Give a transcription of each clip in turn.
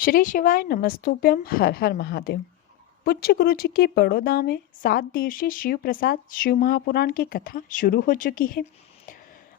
श्री शिवाय नमस्तुभ्यम हर हर महादेव। पूज्य गुरु जी के बड़ौदा में 7 दिवसीय शिव प्रसाद शिव महापुराण की कथा शुरू हो चुकी है।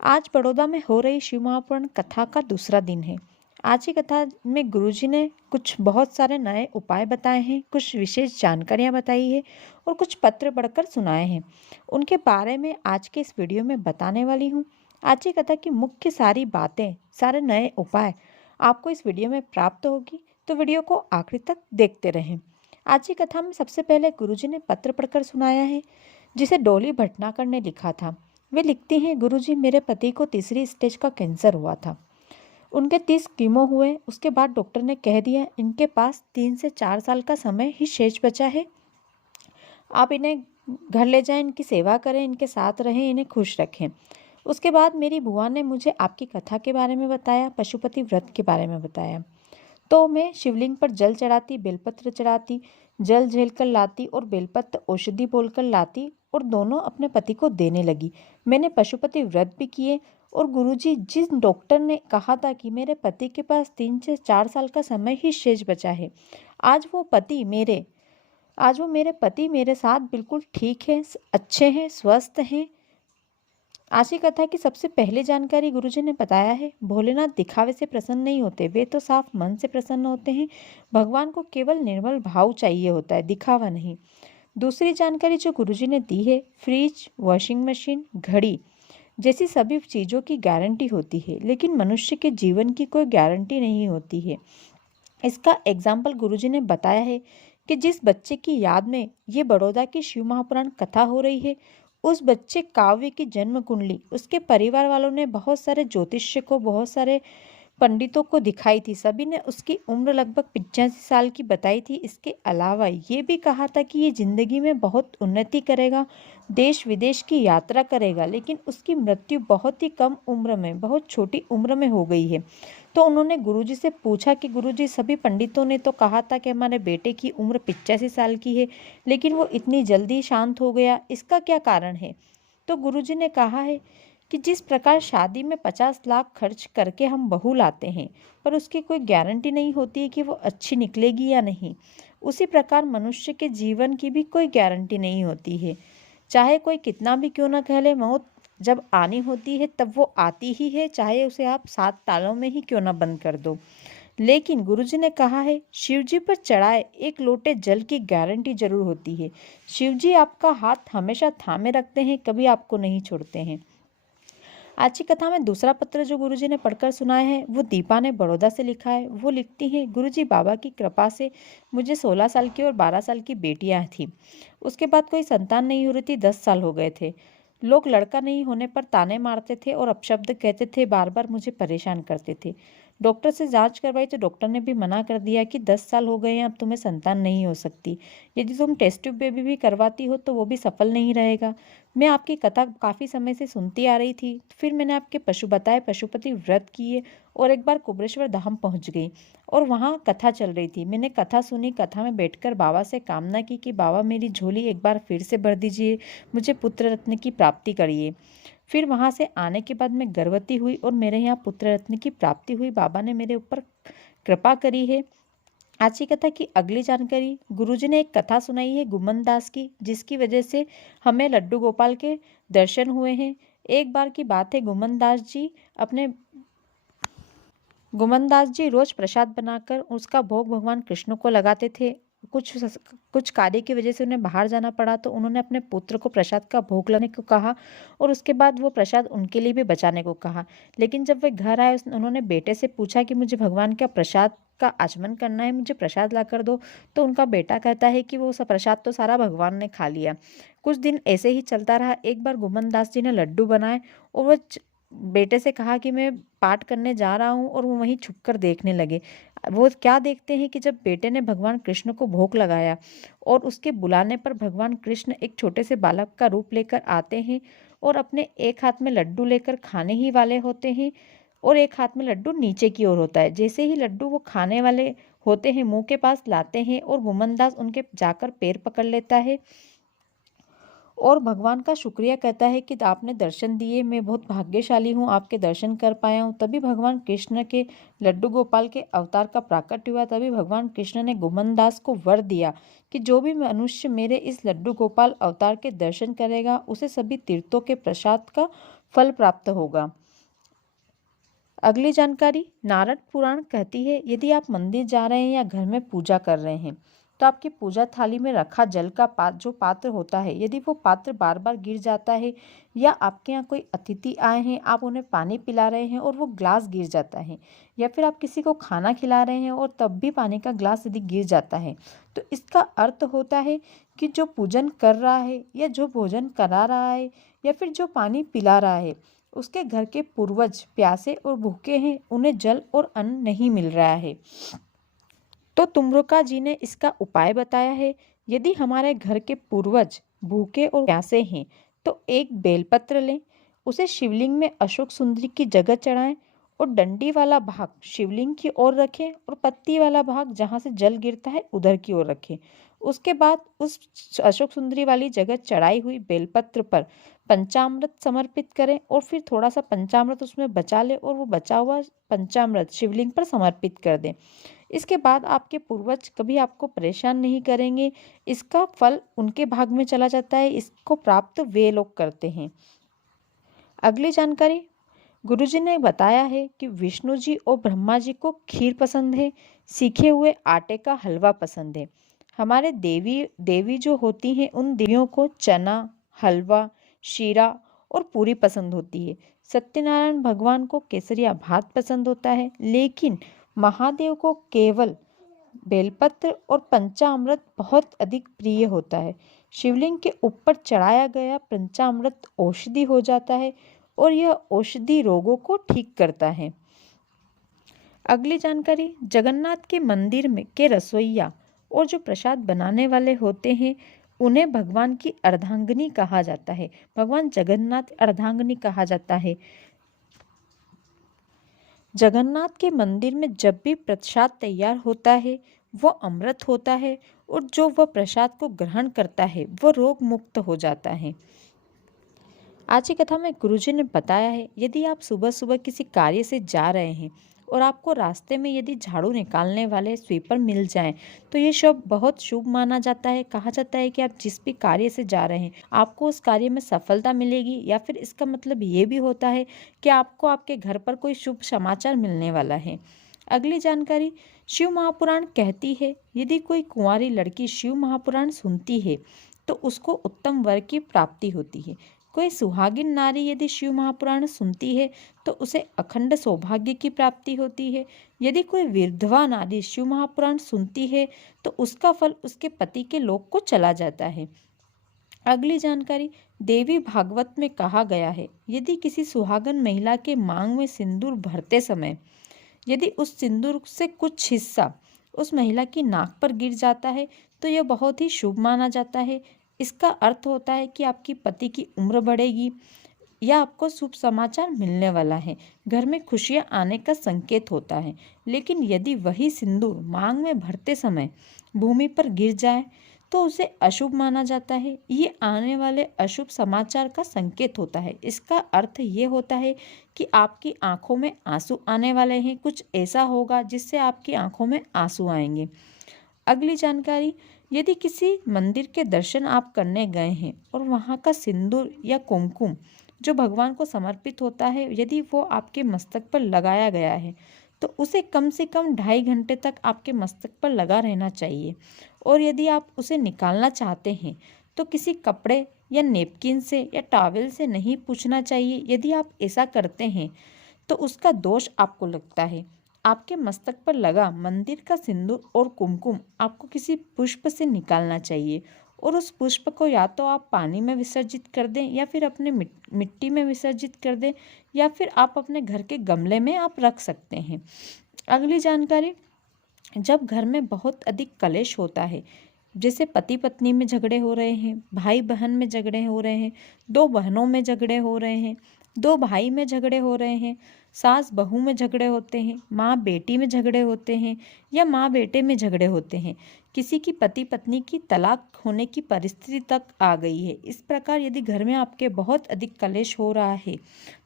आज बड़ौदा में हो रही शिव महापुराण कथा का दूसरा दिन है। आज की कथा में गुरुजी ने कुछ बहुत सारे नए उपाय बताए हैं, कुछ विशेष जानकारियां बताई है और कुछ पत्र पढ़कर सुनाए हैं। उनके बारे में आज के इस वीडियो में बताने वाली हूँ। आज की कथा की मुख्य सारी बातें, सारे नए उपाय आपको इस वीडियो में प्राप्त होगी, तो वीडियो को आखिरी तक देखते रहें। आज की कथा में सबसे पहले गुरुजी ने पत्र पढ़कर सुनाया है, जिसे डोली भटनागर ने लिखा था। वे लिखती हैं, गुरुजी मेरे पति को तीसरी स्टेज का कैंसर हुआ था। उनके 30 कीमो हुए। उसके बाद डॉक्टर ने कह दिया इनके पास 3 से 4 साल का समय ही शेष बचा है। आप इन्हें घर ले जाएं, इनकी सेवा करें, इनके साथ रहें, इन्हें खुश रखें। उसके बाद मेरी बुआ ने मुझे आपकी कथा के बारे में बताया, पशुपति व्रत के बारे में बताया। तो मैं शिवलिंग पर जल चढ़ाती, बेलपत्र चढ़ाती, जल झेल कर लाती और बेलपत्र औषधि बोलकर लाती और दोनों अपने पति को देने लगी। मैंने पशुपति व्रत भी किए और गुरुजी जिस डॉक्टर ने कहा था कि मेरे पति के पास 3 से 4 साल का समय ही शेष बचा है, आज वो मेरे पति मेरे साथ बिल्कुल ठीक है, अच्छे हैं, स्वस्थ हैं। आज की कथा की सबसे पहली जानकारी गुरुजी ने बताया है, भोलेनाथ दिखावे से प्रसन्न नहीं होते, वे तो साफ मन से प्रसन्न होते हैं। भगवान को केवल निर्मल भाव चाहिए होता है, दिखावा नहीं। दूसरी जानकारी जो गुरुजी ने दी है, फ्रिज, वॉशिंग मशीन, घड़ी जैसी सभी चीज़ों की गारंटी होती है, लेकिन मनुष्य के जीवन की कोई गारंटी नहीं होती है। इसका एग्जाम्पल गुरुजी ने बताया है कि जिस बच्चे की याद में ये बड़ौदा की शिव महापुराण कथा हो रही है, उस बच्चे काव्य की जन्म कुंडली उसके परिवार वालों ने बहुत सारे ज्योतिष्य को, बहुत सारे पंडितों को दिखाई थी। सभी ने उसकी उम्र लगभग 85 साल की बताई थी। इसके अलावा ये भी कहा था कि ये जिंदगी में बहुत उन्नति करेगा, देश विदेश की यात्रा करेगा, लेकिन उसकी मृत्यु बहुत ही कम उम्र में, बहुत छोटी उम्र में हो गई है। तो उन्होंने गुरुजी से पूछा कि गुरुजी, सभी पंडितों ने तो कहा था कि हमारे बेटे की उम्र 85 साल की है, लेकिन वो इतनी जल्दी शांत हो गया, इसका क्या कारण है? तो गुरुजी ने कहा है कि जिस प्रकार शादी में 50 लाख खर्च करके हम बहू लाते हैं, पर उसकी कोई गारंटी नहीं होती है कि वो अच्छी निकलेगी या नहीं, उसी प्रकार मनुष्य के जीवन की भी कोई गारंटी नहीं होती है। चाहे कोई कितना भी क्यों ना कह ले, मौत जब आनी होती है तब वो आती ही है, चाहे उसे आप 7 तालों में ही क्यों ना बंद कर दो। लेकिन गुरुजी ने कहा है, शिवजी पर चढ़ाए एक लोटे जल की गारंटी जरूर होती है। शिवजी आपका हाथ हमेशा थामे रखते हैं, कभी आपको नहीं छोड़ते हैं। आज की कथा में दूसरा पत्र जो गुरुजी ने पढ़कर सुनाया है, वो दीपा ने बड़ौदा से लिखा है। वो लिखती हैं, गुरुजी बाबा की कृपा से मुझे 16 साल की और 12 साल की बेटियां थीं। उसके बाद कोई संतान नहीं हो रही थी, 10 साल हो गए थे। लोग लड़का नहीं होने पर ताने मारते थे और अपशब्द कहते थे, बार बार मुझे परेशान करते थे। डॉक्टर से जांच करवाई तो डॉक्टर ने भी मना कर दिया कि 10 साल हो गए हैं, अब तुम्हें संतान नहीं हो सकती। यदि तुम टेस्ट ट्यूब बेबी भी करवाती हो तो वो भी सफल नहीं रहेगा। मैं आपकी कथा काफ़ी समय से सुनती आ रही थी, फिर मैंने आपके पशुपति व्रत किए और एक बार कुबरेश्वर धाम पहुंच गई और वहां कथा चल रही थी। मैंने कथा सुनी, कथा में बैठकर बाबा से कामना की कि बाबा मेरी झोली एक बार फिर से भर दीजिए, मुझे पुत्र रत्न की प्राप्ति करिए। फिर वहां से आने के बाद मैं गर्भवती हुई और मेरे यहाँ पुत्र रत्न की प्राप्ति हुई। बाबा ने मेरे ऊपर कृपा करी है। आज की कथा की अगली जानकारी, गुरुजी ने एक कथा सुनाई है गुमन दास की, जिसकी वजह से हमें लड्डू गोपाल के दर्शन हुए हैं। एक बार की बात है, गुमन दास जी रोज प्रसाद बनाकर उसका भोग भगवान कृष्ण को लगाते थे। कुछ कार्य की वजह से उन्हें बाहर जाना पड़ा, तो उन्होंने अपने पुत्र को प्रसाद का भोग लाने को कहा और उसके बाद वो प्रसाद उनके लिए भी बचाने को कहा। लेकिन जब वे घर आए, उन्होंने बेटे से पूछा कि मुझे भगवान का प्रसाद का आचमन करना है, मुझे प्रसाद ला कर दो। तो उनका बेटा कहता है कि वो सब प्रसाद तो सारा भगवान ने खा लिया। कुछ दिन ऐसे ही चलता रहा। एक बार गुमन दास जी ने लड्डू बनाए और वो बेटे से कहा कि मैं पाठ करने जा रहा हूँ, और वो वहीं छुप कर देखने लगे। वो क्या देखते हैं कि जब बेटे ने भगवान कृष्ण को भोग लगाया और उसके बुलाने पर भगवान कृष्ण एक छोटे से बालक का रूप लेकर आते हैं और अपने एक हाथ में लड्डू लेकर खाने ही वाले होते हैं और एक हाथ में लड्डू नीचे की ओर होता है। जैसे ही लड्डू वो खाने वाले होते हैं मुंह के पास लाते हैं और गुमन दास उनके जाकर पैर पकड़ लेता है और भगवान का शुक्रिया कहता है कि आपने दर्शन दिए, मैं बहुत भाग्यशाली हूँ, आपके दर्शन कर पाया हूँ। तभी भगवान कृष्ण के लड्डू गोपाल के अवतार का प्राकट्य हुआ। तभी भगवान कृष्ण ने गोमनदास को वर दिया कि जो भी मनुष्य मेरे इस लड्डू गोपाल अवतार के दर्शन करेगा उसे सभी तीर्थों के प्रसाद का फल प्राप्त होगा। अगली जानकारी, नारद पुराण कहती है यदि आप मंदिर जा रहे हैं या घर में पूजा कर रहे हैं तो आपकी पूजा थाली में रखा जल का जो पात्र होता है, यदि वो पात्र बार बार गिर जाता है या आपके यहाँ कोई अतिथि आए हैं, आप उन्हें पानी पिला रहे हैं और वो ग्लास गिर जाता है, या फिर आप किसी को खाना खिला रहे हैं और तब भी पानी का ग्लास यदि गिर जाता है, तो इसका अर्थ होता है कि जो पूजन कर रहा है या जो भोजन करा रहा है या फिर जो पानी पिला रहा है, उसके घर के पूर्वज प्यासे और भूखे हैं, उन्हें जल और अन्न नहीं मिल रहा है। तो तुमरुका जी ने इसका उपाय बताया है। यदि हमारे घर के पूर्वज भूखे और प्यासे हैं तो एक बेलपत्र लें, उसे शिवलिंग में अशोक सुंदरी की जगह चढ़ाएं और डंडी वाला भाग शिवलिंग की ओर रखें और पत्ती वाला भाग जहाँ से जल गिरता है उधर की ओर रखें। उसके बाद उस अशोक सुंदरी वाली जगह चढ़ाई हुई बेलपत्र पर पंचामृत समर्पित करें और फिर थोड़ा सा पंचामृत उसमें बचा लें और वो बचा हुआ पंचामृत शिवलिंग पर समर्पित कर दें। इसके बाद आपके पूर्वज कभी आपको परेशान नहीं करेंगे। इसका फल उनके भाग में चला जाता है, इसको प्राप्त वे लोग करते हैं। अगली जानकारी, गुरुजी ने बताया है कि विष्णु जी और ब्रह्मा जी को खीर पसंद है, सीखे हुए आटे का हलवा पसंद है। हमारे देवी जो होती हैं उन देवियों को चना, हलवा, शीरा और पूरी पसंद होती है। सत्यनारायण भगवान को केसरिया भात पसंद होता है, लेकिन महादेव को केवल बेलपत्र और पंचामृत बहुत अधिक प्रिय होता है। शिवलिंग के ऊपर चढ़ाया गया पंचामृत औषधि हो जाता है और यह औषधि रोगों को ठीक करता है। अगली जानकारी, जगन्नाथ के मंदिर में के रसोइया और जो प्रसाद बनाने वाले होते हैं उन्हें भगवान की अर्धांगिनी कहा जाता है। भगवान जगन्नाथ अर्धांगिनी कहा जाता है। जगन्नाथ के मंदिर में जब भी प्रसाद तैयार होता है वो अमृत होता है और जो वह प्रसाद को ग्रहण करता है वो रोग मुक्त हो जाता है। आज की कथा में गुरुजी ने बताया है यदि आप सुबह सुबह किसी कार्य से जा रहे हैं और आपको रास्ते में यदि झाड़ू निकालने वाले स्वीपर मिल जाएं तो ये शब्द बहुत शुभ माना जाता है। कहा जाता है कि आप जिस भी कार्य से जा रहे हैं आपको उस कार्य में सफलता मिलेगी, या फिर इसका मतलब ये भी होता है कि आपको आपके घर पर कोई शुभ समाचार मिलने वाला है। अगली जानकारी, शिव महापुराण कहती है यदि कोई कुंवारी लड़की शिव महापुराण सुनती है तो उसको उत्तम वर की प्राप्ति होती है। कोई सुहागिन नारी यदि शिव महापुराण सुनती है तो उसे अखंड सौभाग्य की प्राप्ति होती है। यदि कोई विधवा नारी शिव महापुराण सुनती है तो उसका फल उसके पति के लोक को चला जाता है। अगली जानकारी, देवी भागवत में कहा गया है यदि किसी सुहागन महिला के मांग में सिंदूर भरते समय यदि उस सिंदूर से कुछ हिस्सा उस महिला की नाक पर गिर जाता है तो यह बहुत ही शुभ माना जाता है। इसका अर्थ होता है कि आपकी पति की उम्र बढ़ेगी या आपको शुभ समाचार मिलने वाला है, घर में खुशियां आने का संकेत होता है। लेकिन यदि वही सिंदूर मांग में भरते समय भूमि पर गिर जाए तो उसे अशुभ माना जाता है। ये आने वाले अशुभ समाचार का संकेत होता है। इसका अर्थ ये होता है कि आपकी आंखों में आंसू आने वाले हैं, कुछ ऐसा होगा जिससे आपकी आंखों में आंसू आएंगे। अगली जानकारी, यदि किसी मंदिर के दर्शन आप करने गए हैं और वहाँ का सिंदूर या कुमकुम जो भगवान को समर्पित होता है यदि वो आपके मस्तक पर लगाया गया है तो उसे कम से कम 2.5 घंटे तक आपके मस्तक पर लगा रहना चाहिए। और यदि आप उसे निकालना चाहते हैं तो किसी कपड़े या नेपकिन से या टॉवेल से नहीं पूछना चाहिए। यदि आप ऐसा करते हैं तो उसका दोष आपको लगता है। आपके मस्तक पर लगा मंदिर का सिंदूर और कुमकुम आपको किसी पुष्प से निकालना चाहिए और उस पुष्प को या तो आप पानी में विसर्जित कर दें या फिर अपने मिट्टी में विसर्जित कर दें या फिर आप अपने घर के गमले में आप रख सकते हैं। अगली जानकारी, जब घर में बहुत अधिक कलेश होता है, जैसे पति पत्नी में झगड़े हो रहे हैं, भाई बहन में झगड़े हो रहे हैं, 2 बहनों में झगड़े हो रहे हैं, 2 भाई में झगड़े हो रहे हैं, सास बहू में झगड़े होते हैं, माँ बेटी में झगड़े होते हैं या माँ बेटे में झगड़े होते हैं, किसी की पति पत्नी की तलाक होने की परिस्थिति तक आ गई है। इस प्रकार यदि घर में आपके बहुत अधिक कलेश हो रहा है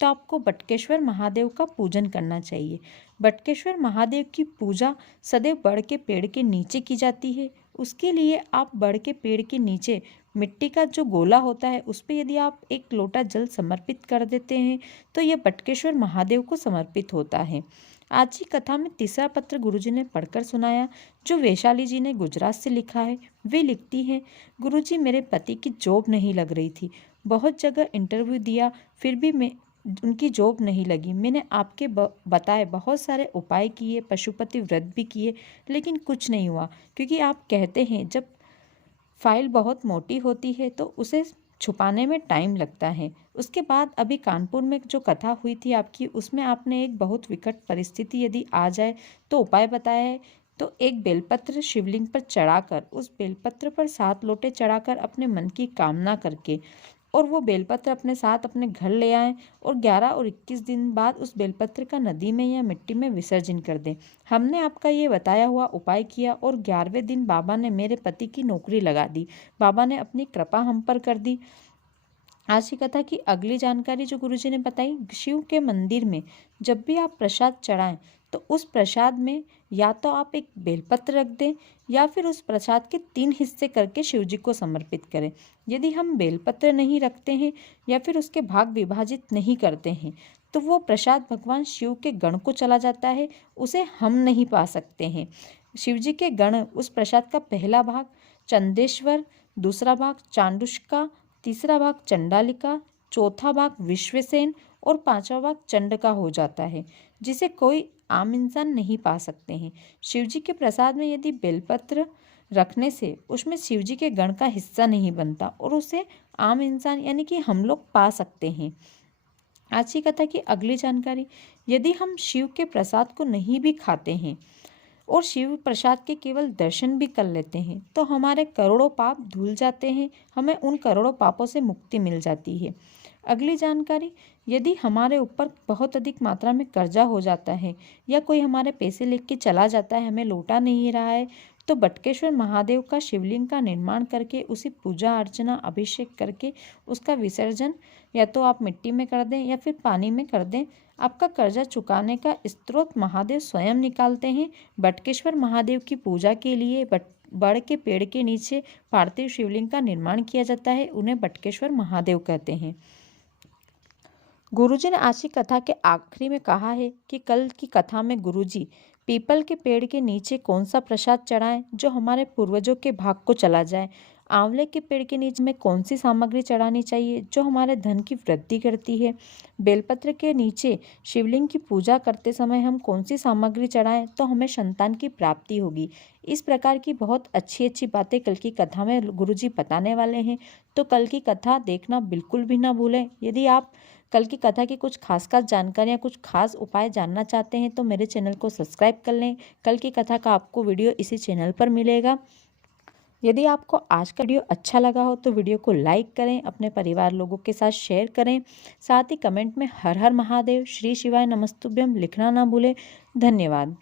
तो आपको बटकेश्वर महादेव का पूजन करना चाहिए। बटकेश्वर महादेव की पूजा सदैव बड़ के पेड़ के नीचे की जाती है। उसके लिए आप बड़ के पेड़ के नीचे मिट्टी का जो गोला होता है उस पर यदि आप एक लोटा जल समर्पित कर देते हैं तो यह बटकेश्वर महादेव को समर्पित होता है। आज की कथा में तीसरा पत्र गुरुजी ने पढ़कर सुनाया जो वैशाली जी ने गुजरात से लिखा है। वे लिखती हैं, गुरुजी मेरे पति की जॉब नहीं लग रही थी, बहुत जगह इंटरव्यू दिया फिर भी मैं उनकी जॉब नहीं लगी। मैंने आपके बताए बहुत सारे उपाय किए, पशुपति व्रत भी किए, लेकिन कुछ नहीं हुआ, क्योंकि आप कहते हैं जब फाइल बहुत मोटी होती है तो उसे छुपाने में टाइम लगता है। उसके बाद अभी कानपुर में जो कथा हुई थी आपकी, उसमें आपने एक बहुत विकट परिस्थिति यदि आ जाए तो उपाय बताया है। तो एक बेलपत्र शिवलिंग पर चढ़ाकर, उस बेलपत्र पर 7 लोटे चढ़ाकर अपने मन की कामना करके और वो बेलपत्र अपने साथ अपने घर ले आएं और 11 और 21 दिन बाद उस बेलपत्र का नदी में या मिट्टी में विसर्जन कर दें। हमने आपका ये बताया हुआ उपाय किया और 11वें दिन बाबा ने मेरे पति की नौकरी लगा दी। बाबा ने अपनी कृपा हम पर कर दी। आज की कथा की अगली जानकारी जो गुरुजी ने बताई, शिव के मंदिर में जब भी आप प्रसाद चढ़ाएं तो उस प्रसाद में या तो आप एक बेलपत्र रख दें या फिर उस प्रसाद के 3 हिस्से करके शिव जी को समर्पित करें। यदि हम बेलपत्र नहीं रखते हैं या फिर उसके भाग विभाजित नहीं करते हैं तो वो प्रसाद भगवान शिव के गण को चला जाता है, उसे हम नहीं पा सकते हैं। शिव जी के गण उस प्रसाद का पहला भाग चंदेश्वर, दूसरा भाग चांडुष्का, तीसरा भाग चंडालिका, चौथा भाग विश्वसेन और 5वां भाग चंड का हो जाता है, जिसे कोई आम इंसान नहीं पा सकते हैं। शिवजी के प्रसाद में यदि बेलपत्र रखने से उसमें शिवजी के गण का हिस्सा नहीं बनता और उसे आम इंसान यानी कि हम लोग पा सकते हैं। आज की कथा की अगली जानकारी, यदि हम शिव के प्रसाद को नहीं भी खाते हैं और शिव प्रसाद के केवल दर्शन भी कर लेते हैं तो हमारे करोड़ों पाप धुल जाते हैं, हमें उन करोड़ों पापों से मुक्ति मिल जाती है। अगली जानकारी, यदि हमारे ऊपर बहुत अधिक मात्रा में कर्जा हो जाता है या कोई हमारे पैसे लेके चला जाता है, हमें लौटा नहीं रहा है, तो बटकेश्वर महादेव का शिवलिंग का निर्माण करके उसी पूजा अर्चना अभिषेक करके उसका विसर्जन या तो आप मिट्टी में कर दें या फिर पानी में कर दें। आपका कर्जा चुकाने का स्रोत महादेव स्वयं निकालते हैं। बटकेश्वर महादेव की पूजा के लिए बड़ के पेड़ के नीचे पार्थिव शिवलिंग का निर्माण किया जाता है, उन्हें बटकेश्वर महादेव कहते हैं। गुरुजी ने आज की कथा के आखिरी में कहा है कि कल की कथा में गुरुजी पीपल के पेड़ के नीचे कौन सा प्रसाद चढ़ाएं जो हमारे पूर्वजों के भाग को चला जाए, आंवले के पेड़ के नीचे में कौन सी सामग्री चढ़ानी चाहिए जो हमारे धन की वृद्धि करती है, बेलपत्र के नीचे शिवलिंग की पूजा करते समय हम कौन सी सामग्री चढ़ाएं तो हमें संतान की प्राप्ति होगी। इस प्रकार की बहुत अच्छी अच्छी बातें कल की कथा में गुरुजी बताने वाले हैं, तो कल की कथा देखना बिल्कुल भी ना भूलें। यदि आप कल की कथा की कुछ खास जानकारियाँ, कुछ खास उपाय जानना चाहते हैं तो मेरे चैनल को सब्सक्राइब कर लें। कल की कथा का आपको वीडियो इसी चैनल पर मिलेगा। यदि आपको आज का वीडियो अच्छा लगा हो तो वीडियो को लाइक करें, अपने परिवार लोगों के साथ शेयर करें, साथ ही कमेंट में हर हर महादेव, श्री शिवाय नमस्तुभ्यम लिखना ना भूलें। धन्यवाद।